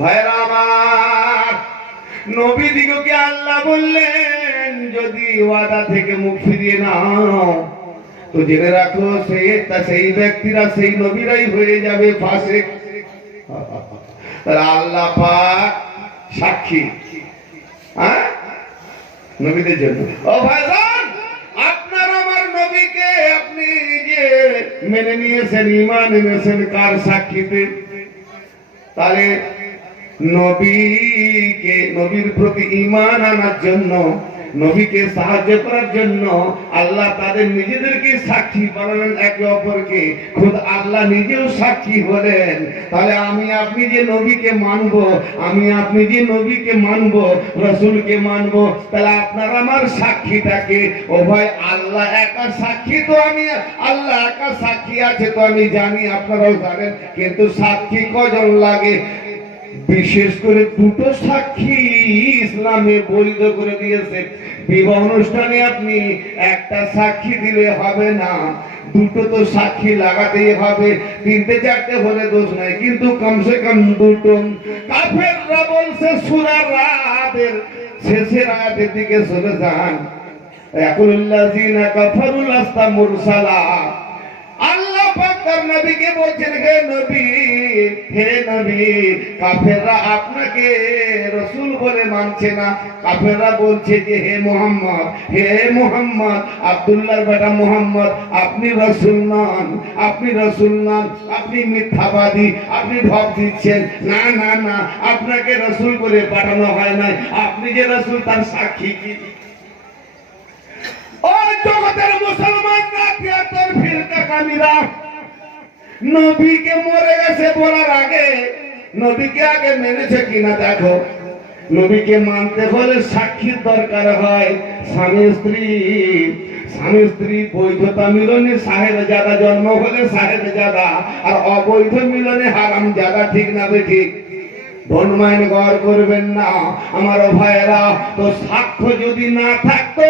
ভাইরা আমার, নবীদিগকে আল্লাহ বললেন যদি ওয়াদা থেকে মুখ ফিরিয়ে নাও তো জেনে রাখো সেই ব্যক্তিরা সেই নবীরাই হয়ে যাবে ফাসিক। আল্লাহ পাক সাক্ষী নবীদের জন্য। ও ভাইজান, আপনার আমার নবীকে আপনি যে মেনে নিয়েছেন, ঈমান এনেছেন কার সাক্ষীতে? তাহলে নবীকে, নবীর প্রতি ঈমান আনার জন্য, নবীকে সাহায্য করার জন্য আল্লাহ তাদের নিজেদেরকে সাক্ষী বানালেন একে অপরকে। খুদ আল্লাহ নিজেও সাক্ষী হলেন। তাহলে আমি আপনি যে নবীকে মানব, আমি আপনি যে নবীকে মানব, রাসূলকে মানব, তাহলে আপনার আমার সাক্ষীটাকে, ও ভাই আল্লাহ একা সাক্ষী, তো আমি আল্লাহ একা সাক্ষী আছে তো আমি জানি, আপনারাও জানেন, কিন্তু সাক্ষী কজন লাগে? বিশেষ করে দুটো সাক্ষী ইসলামে বৈধ করে দিয়েছে। বিবাহ অনুষ্ঠানে আপনি একটা সাক্ষী দিলে হবে না, দুটো তো সাক্ষী লাগাতেই হবে। তিনটে চারটে হলে দোষ নাই, কিন্তু কমসে কম দুটো। কাফেররা বলছে সূরা রাদের শেষের আয়াতের দিকে চলে যান, ইয়াকুলুল্লাযিনা কাফারু লাস্তা মুরসালা। আল্লাহ পাক তার নবীকে বলছেন, হে নবী, হে নবী, কাফেররা আপনাকে রাসূল বলে মানছে না। কাফেররা বলছে যে হে মুহাম্মদ, হে মুহাম্মদ, আব্দুল্লাহর বেটা মুহাম্মদ, আপনি রাসূল নন, আপনি রাসূল নন, আপনি মিথ্যাবাদী, আপনি ঢপ দিচ্ছেন। না না না, আপনাকে রাসূল বলে পাঠানো হয় নাই, আপনি যে রাসূল তার সাক্ষী কি? ওই জগতের মুসলমানরা তিয়াত্তর ফিরকাকামীরা নবীকে মরে গেছে বলার আগে নবীকে আগে মেনেছে কিনা দেখো। নবীকে মানতে হলে সাক্ষীর দরকার হয়। স্বামী স্ত্রী বৈধতা মিলনে সাহেবজাদা জন্ম হলে সাহেবজাদা, আর অবৈধ মিলনে হারামজাদা। ঠিক না বেঠিক? ধর্মায়ন গড় করবেন না আমার ভাইয়েরা। তো সাক্ষ্য যদি না থাকতো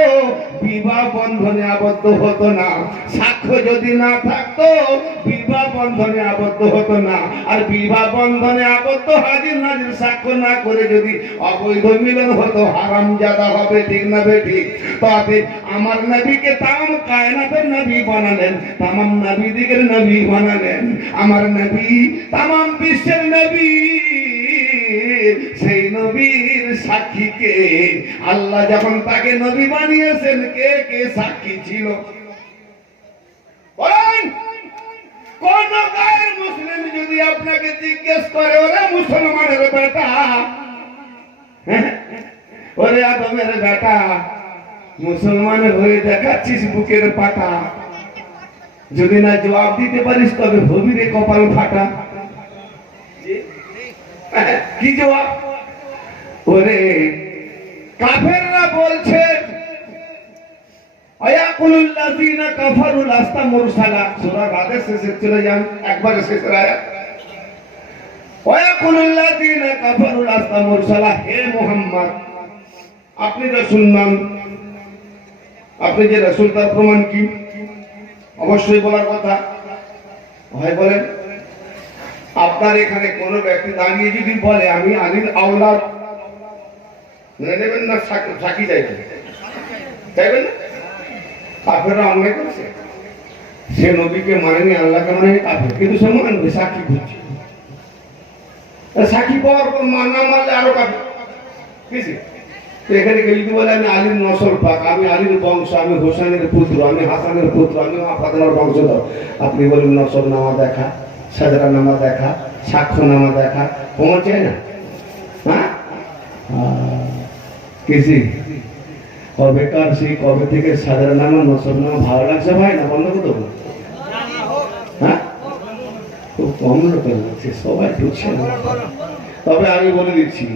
বিবাহ বন্ধনে আবদ্ধ হতো না, সাক্ষ্য যদি না থাকতো বিবাহ বন্ধনে আবদ্ধ হতো না। আর বিবাহ বন্ধনে আবদ্ধ হাজির নাজির সাক্ষ্য না করে যদি অবৈধ মিলন হতো হারামজাদা হবে। ঠিক না বেঠিক? তবে আমার নবীকে তাম কায়নাতের নবী বানালেন, তাম নবীদিগের নবী বানালেন। আমার নবী তাম বিশ্বের নবী। সেই নবীর সাক্ষীকে আল্লাহ যখন তাকে নবী বানিয়েছেন, কে কে সাক্ষী ছিল বলেন? কোন গায়ের মুসলিম যদি আপনাকে জিজ্ঞেস করে, ওরে মুসলমানের বেটা, ওরে আদমের বেটা, মুসলমানের হয়ে দেখাচ্ছিস বুকের পাটা, যদি না জবাব দিতে পারিস তবে হবি রে কপাল ফাটা। কি জবাব? ওরে কাফেররা বলছে আয়াকুলুল্লাযিনা কাফারু লাস্তা মুরসালা। সূরা রাদের শেষে চলে যান, একবার শেষের আয়াত। আয়াকুলুল্লাযিনা কাফারু লাস্তা মুরসালা, হে মুহাম্মদ আপনি রাসূল নন। আপনি যে রাসূল তার প্রমাণ কি? অবশ্যই বলার কথা। ভাই বলেন, আপনার এখানে কোন ব্যক্তি দাঁড়িয়ে যদি বলে আমি আলীর আওলাদ, মেনে নেবেন না? সাক্ষী চাইবেন, চাইবেন না? কাফেররা অন্যায় করছে, সে নবীকে মানেনি, আল্লাহকে মানে কাফের, কিন্তু সে মানবে, সাক্ষী খুঁজছে। সাক্ষী পাওয়ার পর না মানলে আরো কাফের। বুঝলি? এখানে কেউ যদি বলে আমি আলীর নসল পাক, আমি আলীর বংশ, আমি হোসেনের পুত্র, আমি হাসানের পুত্র, আমি ফাতেমার বংশধর, আপনি বলেন নসল নামা দেখা, সাজরা নামা দেখা, সাক্ষ্য নামা দেখা, প্রমাণ চাই না? হ্যাঁ, কিসি কবেকার সেই কবে থেকে সাজরা নামা নসল নামা ভালো লাগছে ভাই? না বন্ধ করতে হবে? হ্যাঁ, খুব কম লোক লাগছে, সবাই ঢুকছে না। তবে আমি বলে দিচ্ছি,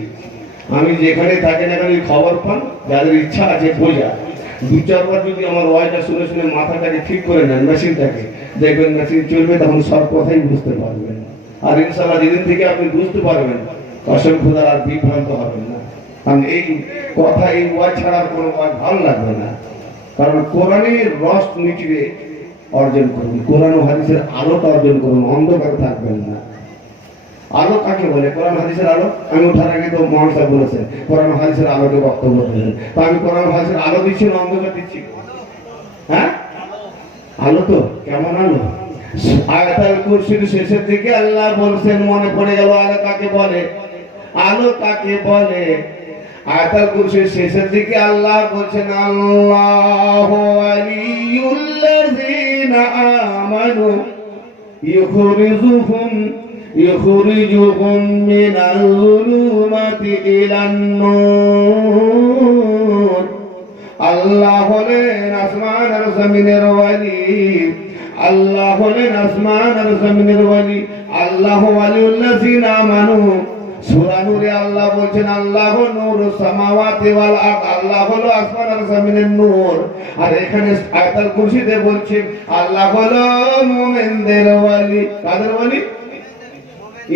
আমি যেখানে থাকি না কেন খবর পান, যাদের ইচ্ছা আছে বোঝা, দু চারবার যদি আমার ওয়াইটা শুনে শুনে মাথাটাকে ঠিক করে নেন মেশিনটাকে, দেখবেন মেশিন চলবে, তখন সব কথাই বুঝতে পারবেন। আর ইনশাআল্লাহ যেদিন থেকে আপনি বুঝতে পারবেন, কসম খোদার আর বিভ্রান্ত হবেন না। কারণ এই কথা, এই ওয়াজ ছাড়া আর কোনো ওয়াজ ভালো লাগবে না। কারণ কোরআনের রস নিচে অর্জন করুন, কোরআন ও হাদিসের আলোটা অর্জন করুন, অন্ধকারে থাকবেন না। আলো কাকে বলে? কোরআন হাদিসের আলো। আমি ওঠার আগে তো মহান সাহেব বলেছেন কোরআন হাদিসের আলোকে বক্তব্য দেবেন, তো আমি কোরআন হাদিসের আলো দিচ্ছি না অন্ধকার দিচ্ছি? হ্যাঁ, আলো তো। কেমন আলো? আয়াতুল কুরসির শেষের দিকে আল্লাহ বলছেন, মনে পড়ে গেল আলো কাকে বলে। আলো কাকে বলে? আয়াতুল কুরসির শেষের দিকে আল্লাহ বলছেন, আল্লাহু ওয়ালিয়ুল্লাযিনা আমানু ইখরিজুহুম মিনাল যুলুমাতি ইলান নূর। আল্লাহ হলেন আসমান আর জমিনের ওয়ালি। আল্লাহ হলেন আসমান আর জমিনের ওয়ালি। আল্লাহ ওয়ালিউল্লাযিনা আমানু। সূরা নূরে আল্লাহ বলেন আল্লাহু নূরুস সামাওয়াতি ওয়াল আরদ। আল্লাহ হলো আসমান আর জমিনের নূর। আর এখানে আয়াতুল কুরসিতে বলছে আল্লাহ হলো মুমিনদের ওয়ালি। কাদের ওয়ালি?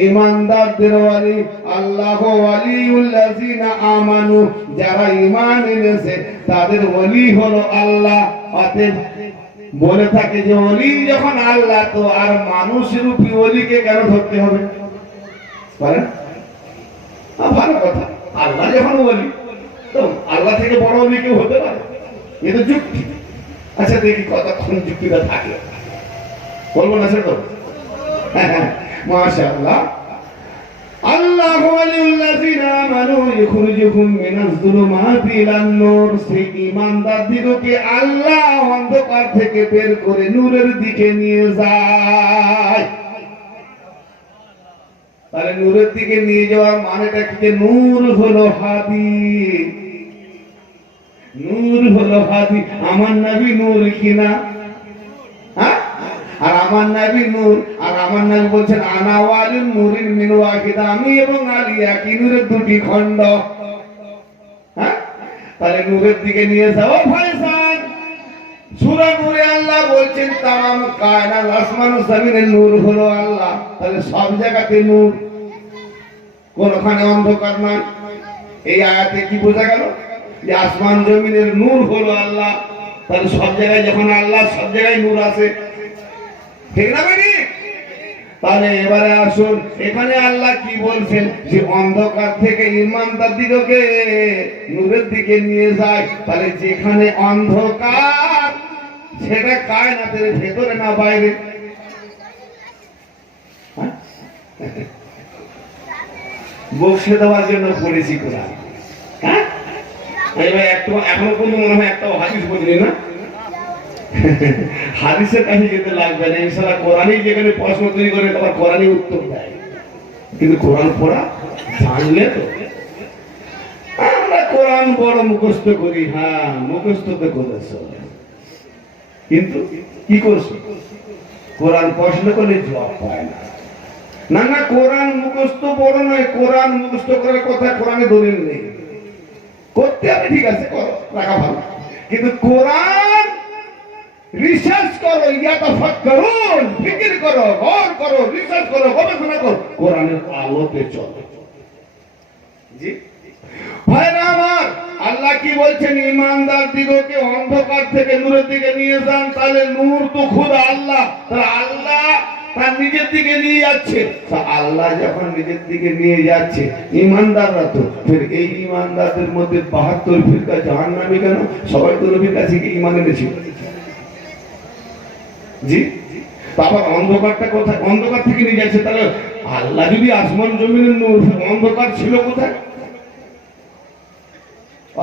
ঈমানদারদের ওয়ালি। আল্লাহু ওয়ালিউল্লাযিনা আমানু, যারা ঈমান এনেছে তাদের ওয়ালি হলো আল্লাহ। অতএব বলে থাকে যে ওলি যখন আল্লাহ, তো আর মানুষ রূপী ওলিকে কেন ধরতে হবে? বলেন, ভালো কথা। আল্লাহ যখন ওলি, তো আল্লাহ থেকে বড় ওলি কেউ হতে পারে? এ তো যুক্তি। আচ্ছা দেখি কতক্ষণ যুক্তিটা থাকে, বলবো না সেটা? হ্যাঁ, মাশাআল্লাহ। আল্লাহু ওয়ালিউল্লাযিনা আমানু ইখরিজুহুম মিনাজ যুলুমাতি ইলান নূর। সেই ঈমানদারদিগকে আল্লাহ অন্ধকার থেকে বের করে নূরের দিকে নিয়ে যায়। তাহলে নূরের দিকে নিয়ে যাওয়ার মানেটা কি? যে নূর হলো হাদি। নূর হলো হাদি। আমার নবী নূর কিনা? হ্যাঁ, আর আমার নবী নূর। আর আমার নবী বলছেন আনা ওয়ালিন নূরিন মিন ওয়াহিদ, আমি এবং আলী একই নূরের দুটি খণ্ড। হ্যাঁ, তাহলে নূরের দিকে নিয়ে যাও ভাইজান। সূরা নূরে আল্লাহ বলছেন তাম কায়নাত আসমান ও জমিনের নূর হলো আল্লাহ। তাহলে সব জায়গাতে নূর, কোনখানে অন্ধকার নয়। এই আয়াতে কি বোঝা গেল? যে আসমান জমিনের নূর হলো আল্লাহ। তাহলে সব জায়গায় যখন আল্লাহ, সব জায়গায় নূর আছে, ঠিক না ভাই? তাহলে এবারে আসুন, এখানে আল্লাহ কি বলছেন? যে অন্ধকার থেকে ঈমানদার দিগকে নূরের দিকে নিয়ে যায়। তাহলে যেখানে অন্ধকার, সেটা কায়নাতের ভেতরে না বাইরে? বক্সে দেওয়ার জন্য পড়েছি কোরআন। হ্যাঁ, এখনো পর্যন্ত মনে হয় একটা হাদিস বুঝলি না? হাদিসের কাছে যেতে লাগবে না, ইনশাআল্লাহ কোরআনই যেখানে প্রশ্ন তৈরি করে তোমার কোরআনই উত্তর দেয়। কিন্তু কোরআন পড়া জানলে তো। আমরা কোরআন বড় মুখস্থ করি। হ্যাঁ, মুখস্থ তো করেছ, কিন্তু কি করছো? কোরআন প্রশ্ন করলে জবাব পায় না। না না, কোরআন মুখস্থ বড় নয়। কোরআন মুখস্থ করার কথা কোরআনে দলিল নেই। করতে হবে, ঠিক আছে, করো, রাখা ভালো। কিন্তু কোরআন রিসার্চ করো, ইয়াতাফাক্কারুন, ফিকির করো, গৌর করো, রিসার্চ করো, গবেষণা করো, কোরআনের আলোতে চলো। জি ভাইরা আমার, আল্লাহ কি বলছেন? ঈমানদার দিগকে অন্ধকার থেকে নূরের দিকে নিয়ে যান। তাহলে নূর তো খোদা আল্লাহ। তাহলে আল্লাহ তার নিজের দিকে নিয়ে যাচ্ছে। আল্লাহ যখন নিজের দিকে নিয়ে যাচ্ছে, ঈমানদাররা তো ফের এই ঈমানদারদের মধ্যে ৭২ ফিরকা জাহান্নামী কেন? সবাই তো নবীর কাছে কি ঈমান এনেছিল? জি, আবার অন্ধকারটা কোথায়? অন্ধকার থেকে নিয়ে যাচ্ছে। তাহলে আল্লাহ যদি আসমান জমিনের নূর, অন্ধকার ছিল কোথায়?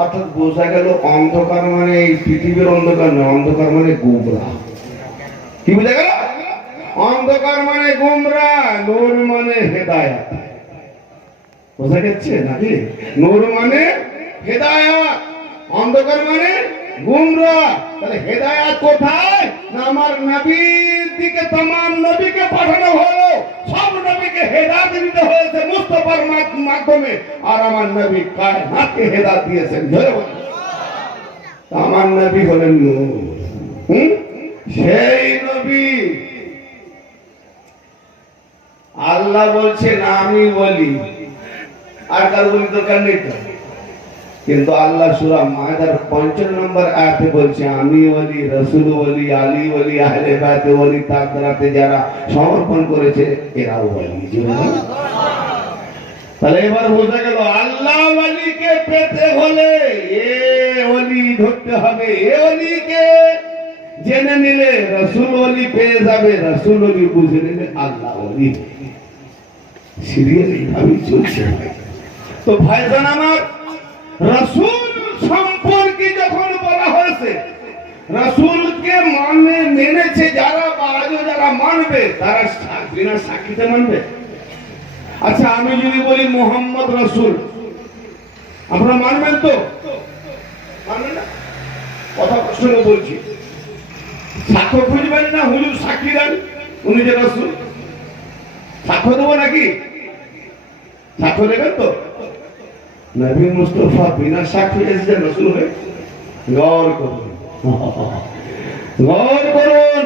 অর্থাৎ বোঝা গেল অন্ধকার মানে এই পৃথিবীর অন্ধকার নয়, অন্ধকার মানে গুমরাহ। কি বোঝা গেল? অন্ধকার মানে গুমরাহ, নূর মানে হেদায়েত। বোঝা যাচ্ছে নাকি? নূর মানে হেদায়েত, অন্ধকার মানে গুমরাহ। তাহলে হেদায়েত কোথায়? না আমার নবীর দিকে तमाम নবীকে পাঠানো হলো। সব নবীকে হেদায়েত দিতে হয়েছে মুস্তাফার মাধ্যমে। আর আমার নবী কায়নাতকে হেদায়েত দিয়েছেন। জয় বল। আমার নবী হলেন নূর। সেই নবী আল্লাহ বলছেন আমি বলি, আর কার বলি দরকার নেই তো। কিন্তু আল্লাহ সূরা মায়দার 55 নম্বর আয়াতে বলছে আমি ওলি, রাসূল ওলি, আলী ওলি, আহলে বাইত ওলি, তার দ্বারাতে যারা সমর্পণ করেছে এরাও ওলি। তাহলে এবার বোঝা গেল আল্লাহ ওলিকে পেতে হলে এ ওলি ধরতে হবে, এ ওলিকে জেনে নিলে রাসূল ওলি পেয়ে যাবে, রাসূল ওলি বুঝে নিলে আল্লাহ ওলি। সিরিয়ালি ভাবে চলছে। তো ভাইজান আমার, রাসূল সম্পর্কে যখন বলা হয়েছে, রাসূলকে মেনেছে যারা বা আজও যারা মানবে তারা বিনা সাক্ষীতে মানবে। আচ্ছা আমি যদি বলি মুহাম্মদ রাসূল, আপনারা মানবেন তো? মানবেন না? কথা প্রশ্ন বলছি, সাক্ষ্য খুঁজবেন না? হুজুর সাক্ষী দেন উনি যে রাসূল, সাক্ষ্য দেবো নাকি? সাক্ষ্য দেবেন তো? নবী মুস্তাফা বিনা সাক্ষী এসেছেন রাসূল হয়ে? গৌর করুন, গৌর করুন।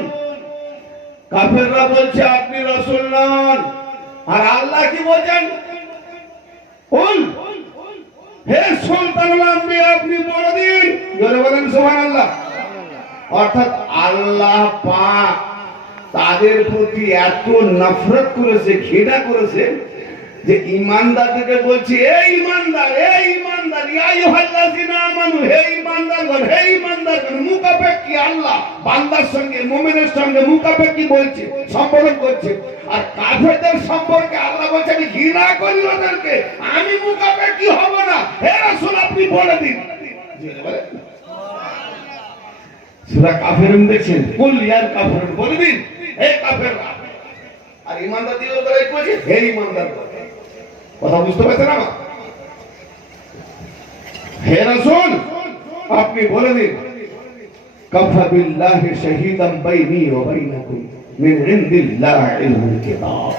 কাফেররা বলছে আপনি রাসূল নন, আর আল্লাহ কি বলছেন? কুল হে সুলতানুল আম্বিয়া আপনি বলে দিন, জোরে বলেন সুবহানাল্লাহ। অর্থাৎ আল্লাহ পাক তাদের প্রতি এত নফরত করেছে, ঘৃণা করেছে যে ঈমানদারদেরকে বলছে এই ঈমানদার, এই ঈমানদার, ইয়া আইয়ুহাল্লাযিনা আমানু, হে ঈমানদারগণ, হে ঈমানদারগণ। মুখাপেক্ষী আল্লাহ বান্দার সঙ্গে, মুমিনের সঙ্গে মুখাপেক্ষী বলছে, সম্বোধন করছে। আর কাফেরদের সম্পর্কে আল্লাহ বলছে আমি ঘৃণা করি ওদেরকে, আমি মুখাপেক্ষী হব না। হে রাসূল আপনি বলে দিন। সূরা কাফিরুন দেখছেন, কুল ইয়াল কাফিরুন, বলে দিন হে কাফেররা। আর ঈমানদার দিয়ে ওরা কইছে হে ঈমানদার। কথা বুঝতে পারছেন আমার? হে রাসূল আপনি বলে দিন কাফা বিল্লাহি শাহীদান বাইনি ওয়া বাইনাকুম মিন ইনদিল্লাহি ইলমুল কিতাব।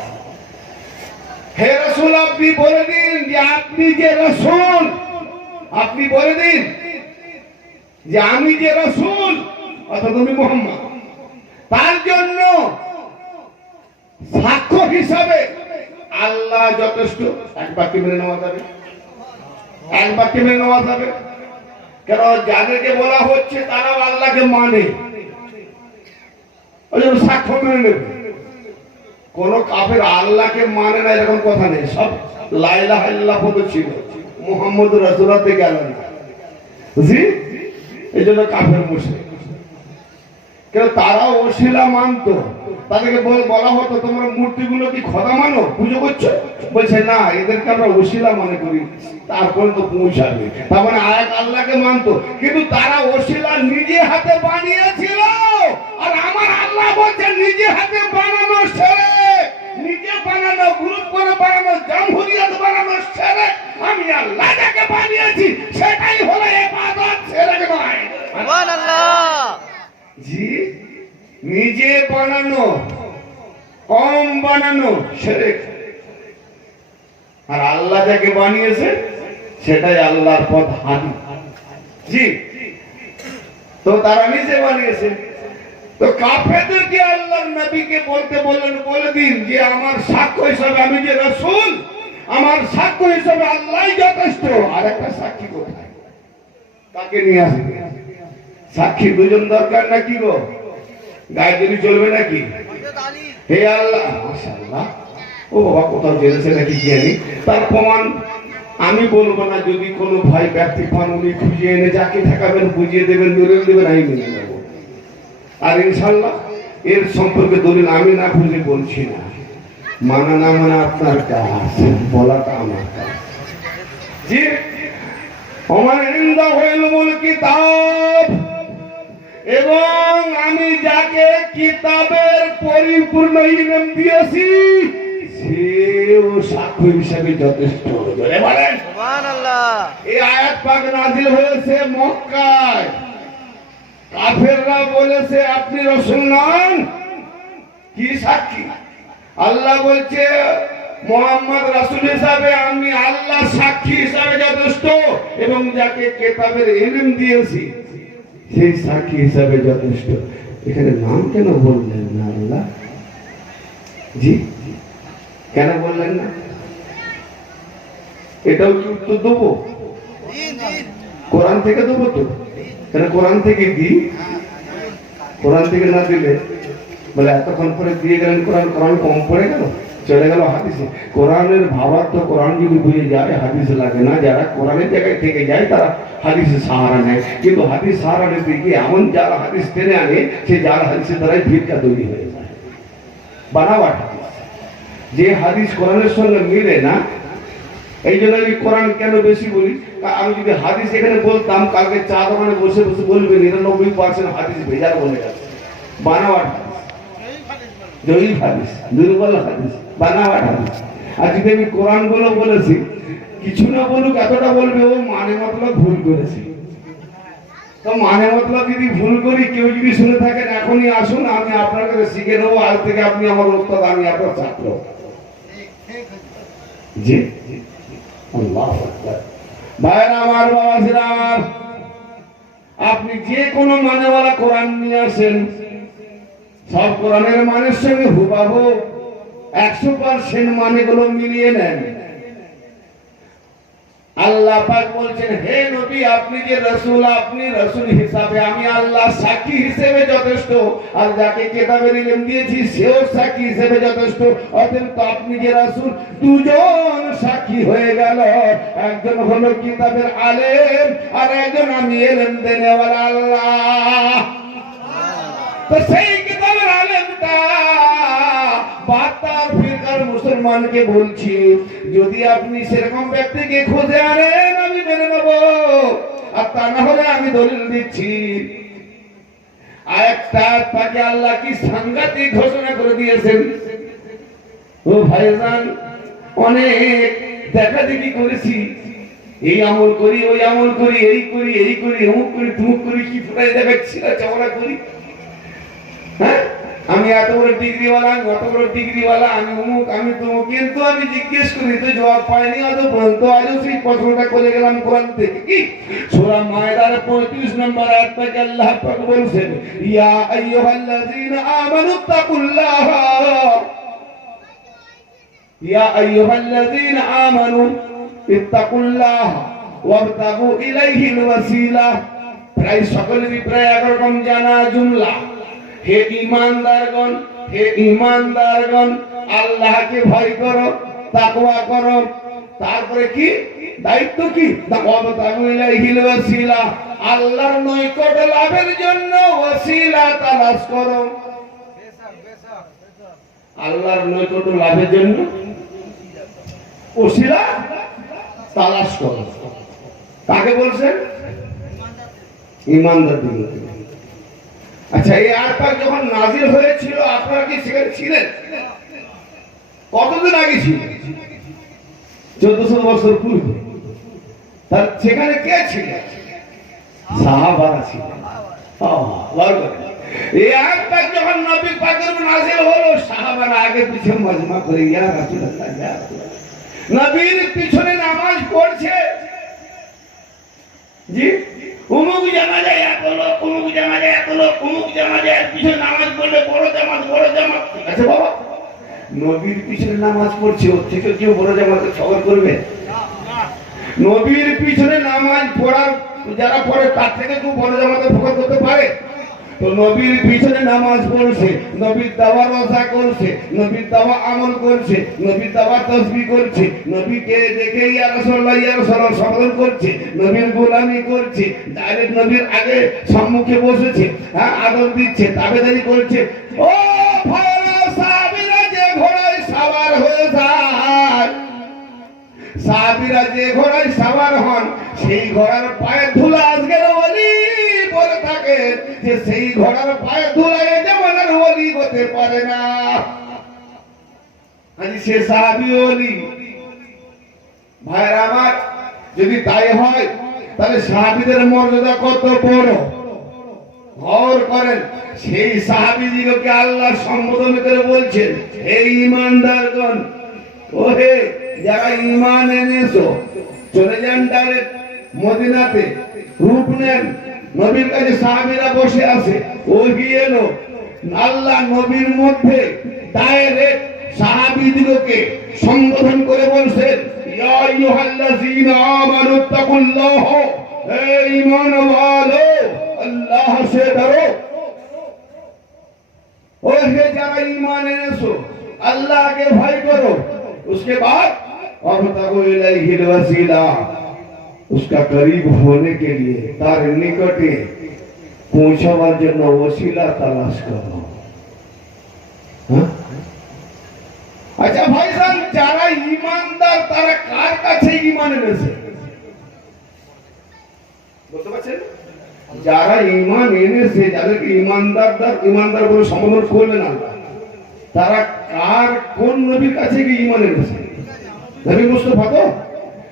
হে রাসূল আপনি বলে দিন যে আপনি যে রাসূল, আপনি বলে দিন যে আমি যে রাসূল অর্থাৎ আমি মুহাম্মদ, তার জন্য সাক্ষ্য হিসাবে আল্লাহ যথেষ্ট। এক বাক্যে মেনে নেওয়া যাবে, এক বাক্যে মেনে নেওয়া যাবে। কেন যাদেরকে বলা হচ্ছে তারাও আল্লাহকে মানে, ওই জন্য সাক্ষ্য মেনে নেবে। কোন কাফের আল্লাহকে মানে না এরকম কথা নেই, সব লা ইলাহা ইল্লাল্লাহ পদ ছিল, মুহাম্মদুর রাসূলুল্লাহ গেল না। জি, এই জন্য কাফের মুশরিক। কেন তারাও ওসিলা মানতো, তাদেরকে বলা হতো তোমরা মূর্তিগুলো কি খোদা মানো, পুজো করছো? বলছে না, এদেরকে আমরা ওসিলা মনে করি, তারপরে তো পৌঁছাবে। তার মানে আয়াত আল্লাহকে মানতো, কিন্তু তারা ওসিলা নিজে হাতে বানিয়েছিল। আর আমার আল্লাহ বলছে নিজে হাতে বানানো ছেড়ে, নিজে বানানো, গ্রুপ করে বানানো, জামহুরিয়ত বানানো ছেড়ে আমি আল্লাহ যাকে বানিয়েছি সেটাই হলো ইবাদত, ছেড়ে নয়। সুবহানাল্লাহ। জি, নিজে বানানো, কম বানানো শিরক, আর আল্লাহ যাকে বানিয়েছে সেটাই আল্লাহর পথ হাদি। জি, তো তারা নিজে বানিয়েছে। তো কাফেরদেরকে আল্লাহর নবীকে বলতে বললেন বলে দিন যে আমার সাক্ষ্য হিসাবে আমি যে রাসূল, আমার সাক্ষ্য হিসাবে আল্লাহই যথেষ্ট। আর একটা সাক্ষী কোথায়? তাকে নিয়ে আসবে। সাক্ষী দুজন দরকার নাকি গো? গায়ে দিলে চলবে নাকি? হে আল্লাহ, মাশাআল্লাহ, ও বাবা কোথাও জেনেছে নাকি জানি। তার প্রমাণ আমি বলবো না, যদি কোনো ভাই ব্যক্তি পান উনি খুঁজে এনে যাকে ঠেকাবেন বুঝিয়ে দেবেন, দলিল দেবেন, আমি মেনে নেব। আর ইনশাআল্লাহ এর সম্পর্কে দলিল আমি না খুঁজে বলছি না, মানা না মানা আপনার কাজ, বলাটা আমার কাজ। জি, আমার ইনদা ইলমুল কিতাব, এবং আমি যাকে কিতাবের পরিপূর্ণ ইলম দিয়েছি সেও সাক্ষ্য হিসেবে যথেষ্ট। জোরে বলেন সুবহানাল্লাহ। এই আয়াত পাক নাযিল হয়েছে মক্কায়। কাফেররা বলেছে আপনি রাসূল নন, কি সাক্ষী? আল্লাহ বলছে মুহাম্মদ রাসূল হিসাবে আমি আল্লাহ সাক্ষী হিসাবে যথেষ্ট, এবং যাকে কিতাবের ইলম দিয়েছি সেই সাক্ষী হিসাবে যথেষ্ট। এখানে নাম কেন বললেন না আল্লাহ? জি, কেন বললেন না? এটাও কি উত্তর দেবো? কোরআন থেকে দেবো তো, তাহলে কোরআন থেকে দিই, কোরআন থেকে না দিলে বলে এতক্ষণ পরে দিয়ে গেলেন কোরআন, কোরআন কম পড়ে গেল, চলে গেল হাদিসে। কোরআনের ভাবার তো কোরআন যদি বুঝে যায় হাদিস লাগে না, যারা কোরআনের জায়গায় থেকে যায় তারা হাদিসের সাহারা নেয়। কিন্তু হাদিস সাহারা নিতে গিয়ে এমন যারা হাদিস টেনে আনে, সে যারা হাদিসের দ্বারাই ভিড়টা তৈরি হয়ে যায়, বানাওয়াট হাদিস। যে হাদিস কোরআনের সঙ্গে মিলে না, এই জন্য আমি কোরআন কেন বেশি বলি, আমি যদি হাদিস এখানে বলতাম কালকে চা দোকানে বসে বসে বলবে 99% হাদিস ভেজাল বলে গেছে, বানাওয়াট হাদিস, জয়ীফ হাদিস, দুর্বল হাদিস, বানাওয়াট হাদিস। আর যদি আমি কোরআন গুলো বলেছি, কিছু না বলুক এতটা বলবে ও মানে মতলব ভুল করেছে। তো মানে মতলব যদি ভুল করি, কেউ যদি শুনে থাকেন এখনই আসুন, আমি আপনার কাছে শিখে নেবো, আজ থেকে আপনি আমার উস্তাদ, আমি আপনার ছাত্র। জি আল্লাহু আকবার। ভাইরা আমার, বাবাজিরা আমার, আপনি যে কোনো মানেওয়ালা কোরআন নিয়ে আসেন, সব কোরআনের মানের সঙ্গে হুবাহু 100% মানেগুলো মিলিয়ে নেন। আল্লাহ পাক বলছেন, হে নবী আপনি যে রাসূল, আপনি রাসূল হিসাবে আমি আল্লাহ সাক্ষী হিসেবে যথেষ্ট, আর যাকে কিতাবের ইলম দিয়েছি সেও সাক্ষী হিসেবে যথেষ্ট। অতএব তো আপনি যে রাসূল, দুজন সাক্ষী হয়ে গেল, একজন হলো কিতাবের আলেম আর একজন আমি ইলম দেনেওয়ালা আল্লাহ। তো সেই কিতাবের আলেমটা বাতার ফিরকার মুসলমানকে বলছি, যদি আপনি সেরকম ব্যক্তিকে খুঁজে আনেন আমি মেনে নেব, আর তা না হলে আমি দলিল দিচ্ছি। আয়াতটা তাকে আল্লাহ কি সাংঘাতিক ঘোষণা করে দিয়েছেন। ও ভাইজান, অনেক দেখা দেখি করেছি, এই আমল করি, ওই আমল করি, এই করি, এই করি, অমুক করি, তুমুক করি, কি ফুটাই দেখাচ্ছি না, চাওয়া করি। হ্যাঁ, আমি এত বড় ডিগ্রিওয়ালা, আমি অত বড় ডিগ্রিওয়ালা, আমি অমুক, আমি তুমুক। কিন্তু আমি জিজ্ঞেস করি তো জবাব পাইনি, অত পর্যন্ত আজও সেই প্রশ্নটা করে গেলাম কোরআন থেকে। কি সূরা মায়দার 35 নম্বর আয়াত থেকে আল্লাহ পাক বলেছেন, ইয়া আইয়ুহাল্লাযীনা আমানুত্তাকুল্লাহ, ইয়া আইয়ুহাল্লাযীনা আমানু ইত্তাকুল্লাহ ওয়াবতাগু ইলাইহিল ওয়াসিলা। প্রায় সকলেরই প্রায় একরকম জানা জুমলা, হে ঈমানদারগণ, হে ঈমানদারগণ, আল্লাহকে ভয় করো, তাকওয়া করো। তারপরে কি দায়িত্ব, কি ওয়াবতাগু ইলাইহিল ওয়াসিলা, আল্লাহর নৈকট্য লাভের জন্য ওয়াসিলা তালাশ করো। আল্লাহর নৈকট্য লাভের জন্য ওসিলা তালাশ করো। কাকে বলছেন? ঈমানদারদের। আচ্ছা, এই আয়াতটা যখন নাযিল হয়েছিল আপনারা কি সেখানে ছিলেন? কতদিন আগে ছিল? 1400 বছর পূর্বে। তার সেখানে কে ছিলেন? সাহাবারা ছিলেন। এই আয়াতটা যখন নবী পাকের উপর নাযিল হলো, সাহাবারা আগে পিছে মজমা করে, ইয়া রাসূলুল্লাহ, ইয়া রাসূলুল্লাহ, নবীর পিছনে নামাজ পড়ছে। জি, অমুক জানাজায় এত লোক, অমুক জানাজায় এত লোক, অমুক জানাজায় পিছনে নামাজ পড়লে বড় জামাত, বড় জামাত। ঠিক আছে বাবা, নবীর পিছনে নামাজ পড়ছে, ওর থেকে কেউ বড় জামাতের খবর করবে? নবীর পিছনে নামাজ পড়ার যারা পড়ে তার থেকে কেউ বড় জামাতের খবর করতে পারে? তো নবীর পিছনে নামাজ পড়ছে, নবীর দাওয়া রোজা করছে, নবীর দাওয়া আমল করছে, নবীর দাওয়া তাসবিহ করছে, নবীকে দেখে ইয়া রাসূলুল্লাহ, ইয়া রাসূলুল্লাহ সম্বোধন করছে, নবীর গোলামি করছে, ডাইরেক্ট নবীর আগে সম্মুখে বসেছে, হ্যাঁ আদর দিচ্ছে, তাবেদারি করছে। ও ভাইরা, সাহাবীরা যে ঘোড়ায় সওয়ার হয়ে যায়, সাহাবীরা যে ঘোড়ায় সওয়ার হন, সেই ঘোড়ার পায়ে ধুলা আজকের ওলি বলে থাকে যে সেই ঘোড়ার পায়ে ধুলায় জামানার ওলি হতে পারে না। আজ সে সাহাবী ওলি। ভাইরা আমার, যদি তাই হয় তাহলে সাহাবীদের মর্যাদা কত বড়। গৌর করেন, সেই সাহাবীদিগকে আল্লাহ সম্বোধন করে বলছেন, হে ঈমানদারগণ, ও হে যারা ঈমান এনেছো, চলে যান ডাইরেক্ট মদিনাতে, রূপ নেন। নবীর কাছে সাহাবীরা বসে আছে, ওহী এলো, আল্লাহ নবীর মধ্যে ডাইরেক্ট সাহাবীদিগকে সম্বোধন করে বলছেন, ইয়া আইয়ুহাল্লাযীনা আমানুত্তাকুল্লাহ ईमान वालो अल्लाह से डरो। और हे जरा ईमान एनेছো अल्लाह के भय करो। उसके बाद अबतगु इलैहिल वसीला, उसका करीब होने के लिए तार निकटे पहुंचाবার জন্য वसीला तलाश करो। अच्छा भाईजान, যারা ঈমানদার তারা কার কাছে ঈমান এনেছে বলতে পারছেন? যারা ঈমান এনেছে, যাদেরকে ঈমানদার বলে সম্বোধন করলেন আল্লাহ, তারা কার কোন নবীর কাছে গিয়ে ঈমান এনেছে? নবী মুস্তাফা তো?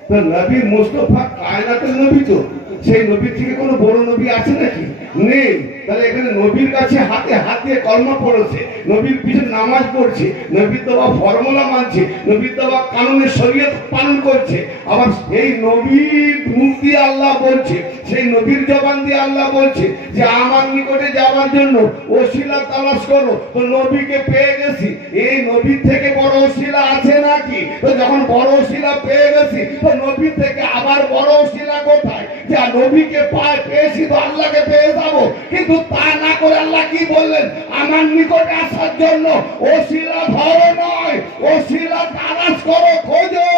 তো নবী মুস্তাফা কায়নাতের নবী, তো সেই নবীর থেকে কোনো বড় নবী আছে নাকি? নেই। তাহলে এখানে নবীর কাছে হাতে হাত দিয়ে কলমা পড়েছে, নবীর পিছনে নামাজ পড়ছে, নবীর দেওয়া ফর্মুলা মানছে, নবীর দেওয়া কানুনের শরীয়ত পালন করছে। আবার সেই নবীর মুখ দিয়ে আল্লাহ বলছে, সেই নবীর জবান দিয়ে আল্লাহ বলছে যে আমার নিকটে যাওয়ার জন্য ওসিলা তালাশ করো। তো নবীকে পেয়ে গেছি, এই নবীর থেকে বড় ওসিলা আছে নাকি? তো যখন বড় ওসিলা পেয়ে গেছি, তো নবীর থেকে আবার বড় ওসিলা কোথায়? যে নবীকে পেয়েছি তো আল্লাহকে পেয়ে যাবো। কিন্তু তা না করে আল্লাহ কি বললেন? আমার নিকটে আসার জন্য ওসিলা ধরো নয়, ওসিলা তালাশ করো, খোঁজো,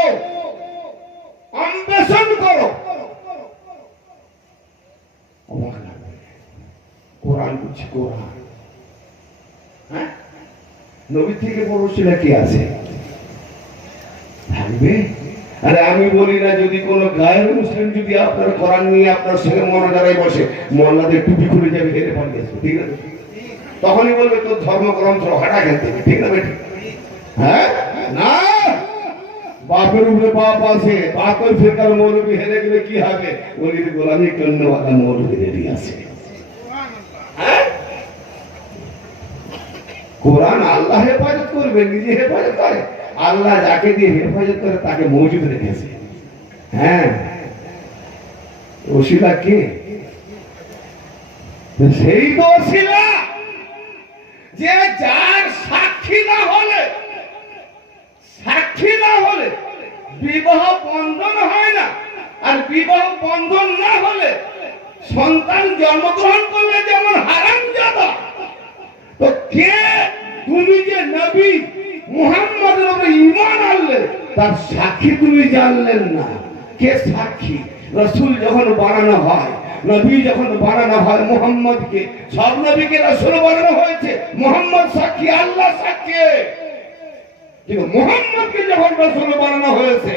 অন্বেষণ করো। কোরআন বুঝছি, কোরআন। হ্যাঁ, নবী থেকে বড় ওসিলা কি আছে? থাকবে? আরে আমি বলি না, যদি কোনো গায়ের মুসলিম যদি আপনার কোরআন নিয়ে আপনার সঙ্গে মনোজারায় বসে, মোল্লাদের টুপি খুলে যাবে, হেরে পালিয়েছে, ঠিক আছে? তখনই বলবে তোর ধর্মগ্রন্থ হাঁটা খেলতে, ঠিক না বেটি? হ্যাঁ না, বাপের উপরে বাপ আছে, বাপের ফেরকার মৌলবী হেরে গেলে কি হবে? বলির গোলামি কন্যাওয়ালা মৌলবী রেডি আছে। হ্যাঁ, কোরআন আল্লাহ হেফাজত করবে, নিজে হেফাজত করে। আল্লাহ যাকে দিয়ে হেফাজত করে তাকে মজুদ রেখেছে। হ্যাঁ, ওসিলা কে? সেই তো ওসিলা যে যার সাক্ষী না হলে বিবাহ বন্ধন হয় না। আর বিবাহ বন্ধন না হলে সন্তান জন্মগ্রহণ করলে যেমন হারামজাদা, তো কে তুমি যে নবী মুহাম্মদের উপরে ঈমান আনলে তার সাক্ষী তুমি জানলেন না? কে সাক্ষী? রাসূল যখন বানানো হয়, নবী যখন বানানো হয় মুহাম্মদকে, সব নবীকে রাসূল বানানো হয়েছে, মুহাম্মদ সাক্ষী, আল্লাহ সাক্ষী। কিন্তু মুহাম্মদকে যখন রাসূল বানানো হয়েছে,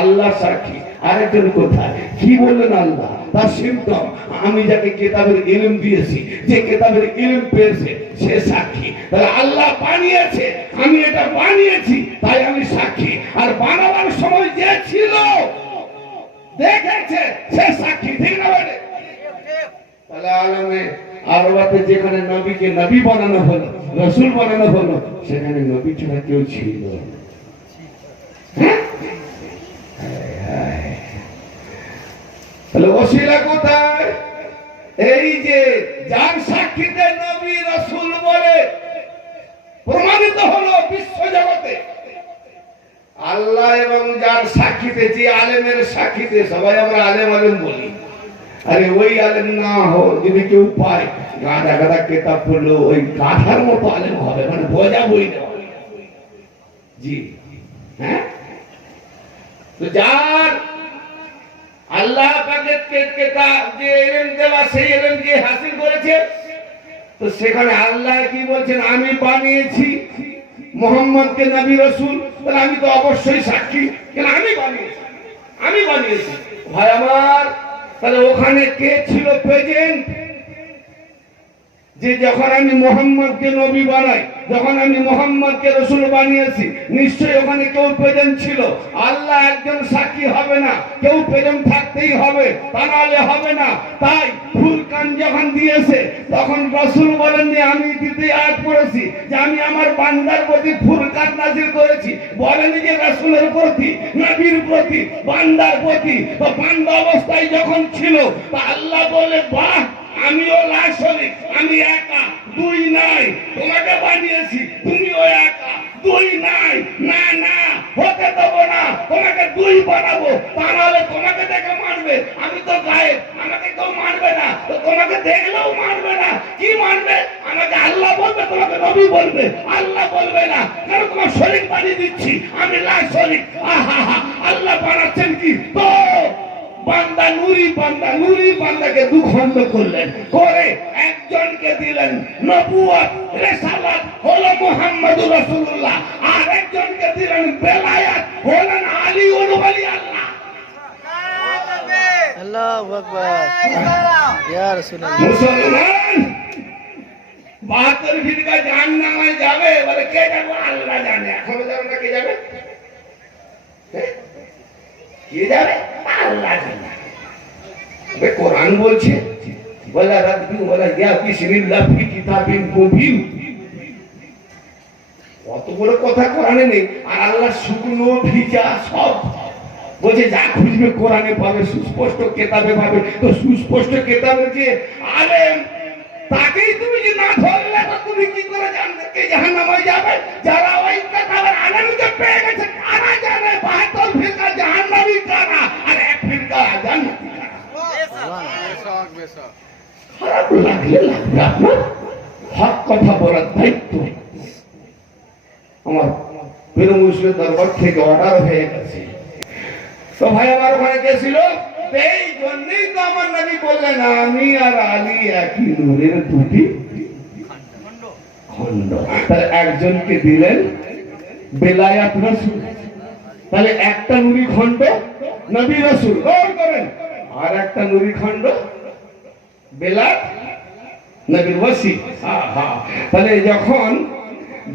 আল্লাহ সাক্ষী। আরেকজন কোথায়? কি বললেন আল্লাহ? তার সিম্পটম, আমি যাকে কিতাবের ইলম দিয়েছি, যে কিতাবের ইলম পেয়েছে সে সাক্ষী। তাহলে আল্লাহ বানিয়েছে, আমি এটা বানিয়েছি, তাই আমি সাক্ষী। আর বানাবার সময় যে ছিল, দেখেছে, সে সাক্ষী, ঠিক না বলে? তাহলে আলমে আরবাতে যেখানে নবীকে নবী বানানো হলো, রাসূল বানানো হলো, সেখানে নবী ছাড়া কেউ ছিল না। তাহলে ওসিলা কোথায়? এই যে যার সাক্ষীতে নবী রাসূল বলে প্রমাণিত হলো বিশ্ব জগতে, আল্লাহ এবং যার সাক্ষীতে, যে আলেমের সাক্ষীতে, সবাই আমরা আলেম আলেম বলি। আরে ওই আলেম না হো, যদি কেউ পায় গাধা গাধা কেতাব পড়লো, ওই গাধার মতো আলেম হবে, মানে বোঝা বই দেওয়া। জি হ্যাঁ, তো যার আল্লাহ পাকের কিতাব যে ইলম দেওয়া, সেই ইলমকে হাসিল করেছে, তো সেখানে আল্লাহ কি বলছেন? আমি বানিয়েছি মুহাম্মদকে নবী রাসূল, তাহলে আমি তো অবশ্যই সাক্ষী, কেন আমি বানিয়েছি। ভাই আমার, তাহলে ওখানে কে ছিল প্রেজেন্ট? যে যখন আমি মুহাম্মদকে নবী বানাই, যখন আমি মুহাম্মদকে রাসূল বানিয়েছি, নিশ্চয়ই ওখানে কেউ প্রেজেন্ট ছিল। আল্লাহ একজন সাক্ষী হবে না, কেউ প্রেজেন্ট থাকতেই হবে, তা নাহলে হবে না। তাই ফুরকান যখন দিয়েছে, তখন রাসূল বলেননি আমি দ্বিতীয় আয়াত পড়েছি যে আমি আমার বান্দার প্রতি ফুরকান নাযিল করেছি, বলেনি যে রাসূলের প্রতি, নবীর প্রতি, বান্দার প্রতি। তো বান্দা অবস্থায় যখন ছিল, তা আল্লাহ বলে বাহ, আমিও লা শরীক, আমি একা, দুই নাই, তোমাকে বানিয়েছি, তুমিও একা, দুই নাই, না না হতে দেবো না, তোমাকে দুই বানাবো, তা নাহলে তোমাকে দেখে মানবে মানবে? আমি তো গায়েব, আমাকে কেউ মানবে না, তো তোমাকে দেখলেও মানবে না। কি মানবে? আমাকে আল্লাহ বলবে, তোমাকে নবী বলবে। আল্লাহ বলবে না, কারণ তোমার শরীর বানিয়ে দিচ্ছি আমি, লা শরীক। আল্লাহ বানাচ্ছেন কি? তো বান্দা নুরি, বান্দা নুরি, বান্দাকে দুখণ্ড করলেন, করে একজনকে দিলেন নবুয়ত রিসালাত, হলো মুহাম্মদুর রাসূলুল্লাহ, আর একজনকে দিলেন বেলায়াত, হলেন আলী ওলি আল্লাহ। আল্লাহু আকবার, ইয়া রাসূলুল্লাহ। মুসলমান 72 ফিরকা জাহান্নামে যাবে, বলে কে যাবে? আল্লাহ জানে। এখনো যাবে না, কে যাবে? কে যাবে? আল্লাহ জানে। কোরআন বলছে, বলা রাব্বি ওয়ালা ইয়া বিসমিল্লাহ ফি কিতাবিন মুবিন। কত বড় কথা কোরআনে নেই, আর আল্লাহ শুকনো ভিজা সব বলছে, যা খুঁজবে কোরআনে পাবে, সুস্পষ্ট কেতাবে পাবে। তো সুস্পষ্ট কেতাবের যে আলেম, তাকেই তুমি যে না ধরলে, তুমি কি করে জানবে কে জাহান্নামে যাবে? যারা ওই কেতাবের আলেমকে পেয়ে গেছে, কারা জানে 72 ফিরকা জাহান্নামী কারা আর এক ফিরকা জান্নাতি কারা? খারাপ লাগলে লাগবে, আপনার হক কথা বলার দায়িত্ব আমার পীর মুর্শিদের দরবার থেকে অর্ডার হয়ে গেছে। তো ভাই আমার ওখানে গেছিল, এই জন্যই তো আমার নবী বললেন, আমি আর আলী একই নূরের দুটি খণ্ড। তাহলে একজনকে দিলেন বেলায়াত রাসূল, তাহলে একটা নুরি খণ্ড নবী রাসূল গৌর করেন, আর একটা নুরি খণ্ড বেলায়াত নবীর ওসি। তাহলে যখন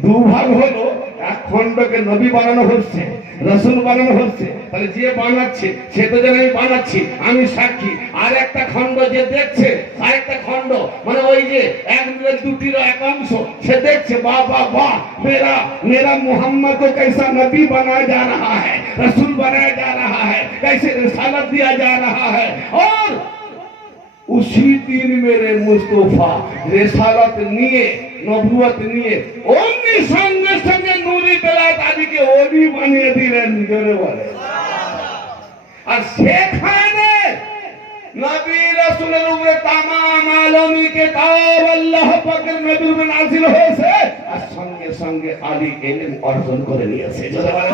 দুভাগ হলো, এক খণ্ডকে নবী বানানো হচ্ছে, রাসূল বানানো হচ্ছে, তাহলে যে বানাচ্ছে সে তো জানে আমি বানাচ্ছি, আমি সাক্ষী। আর একটা খণ্ড যে দেখছে, আরেকটা খণ্ড মানে ওই যে এক দুটির এক অংশ, সে দেখছে বাহ বাহ বাহ, मेरा मेरा मोहम्मद को कैसा नबी बनाया जा रहा है, रसूल बनाया जा रहा है, कैसे रिसालत दिया जा रहा है। और उसी दिन मेरे मुस्तफा रिसालत নিয়ে, নবুয়ত নিয়ে অমনি সঙ্গে সঙ্গে নূরি বেলায়েত আলীকে ওলি বানিয়ে দিলেন। জোরে বলে। আর সেখানে নবী রাসূলের উপরে তামাম আলমী কিতাব আল্লাহ পাকের নবীর উপরে নাযিল হয়েছে, আর সঙ্গে সঙ্গে আলী ইলম অর্জন করে নিয়েছে। জোরে বলে।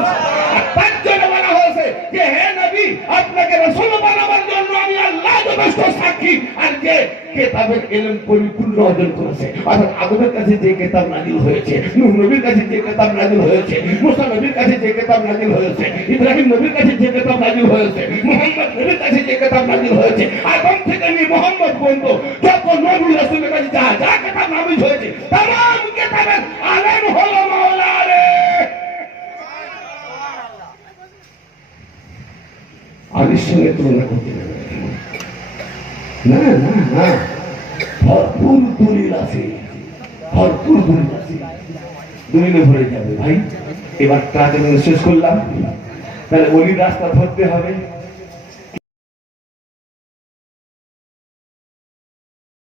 আর তার জন্য বলা হয়েছে যে হে নবী, আপনাকে রাসূল বানাবার জন্য আমি আল্লাহ যথেষ্ট সাক্ষী। আর যে কিতাবের ইলম পরিপূর্ণ অর্জন করেছে, অর্থাৎ আদমের কাছে যে কিতাব নাযিল হয়েছে, নূহ নবীর কাছে যে কিতাব নাযিল হয়েছে, মুসা নবীর কাছে যে কিতাব নাযিল হয়েছে, ইব্রাহিম নবীর কাছে যে কিতাব নাযিল হয়েছে, মুহাম্মদ নবীর কাছে যে কিতাব নাযিল হয়েছে, আদম থেকে নিয়ে মুহাম্মদ পর্যন্ত যত নবী রাসূলের কাছে যা যা কিতাব নাযিল হয়েছে, तमाम কিতাবের আলেম হলো মাওলা আলী। আলীর সঙ্গে তুলনা করতে হবে না, না না, ভরপুর দলিল আছে, ভরপুর দলিল আছে, দলিলে ভরে যাবে। ভাই এবার কাজ শেষ করলাম, তাহলে ওলি রাস্তা ধরতে হবে,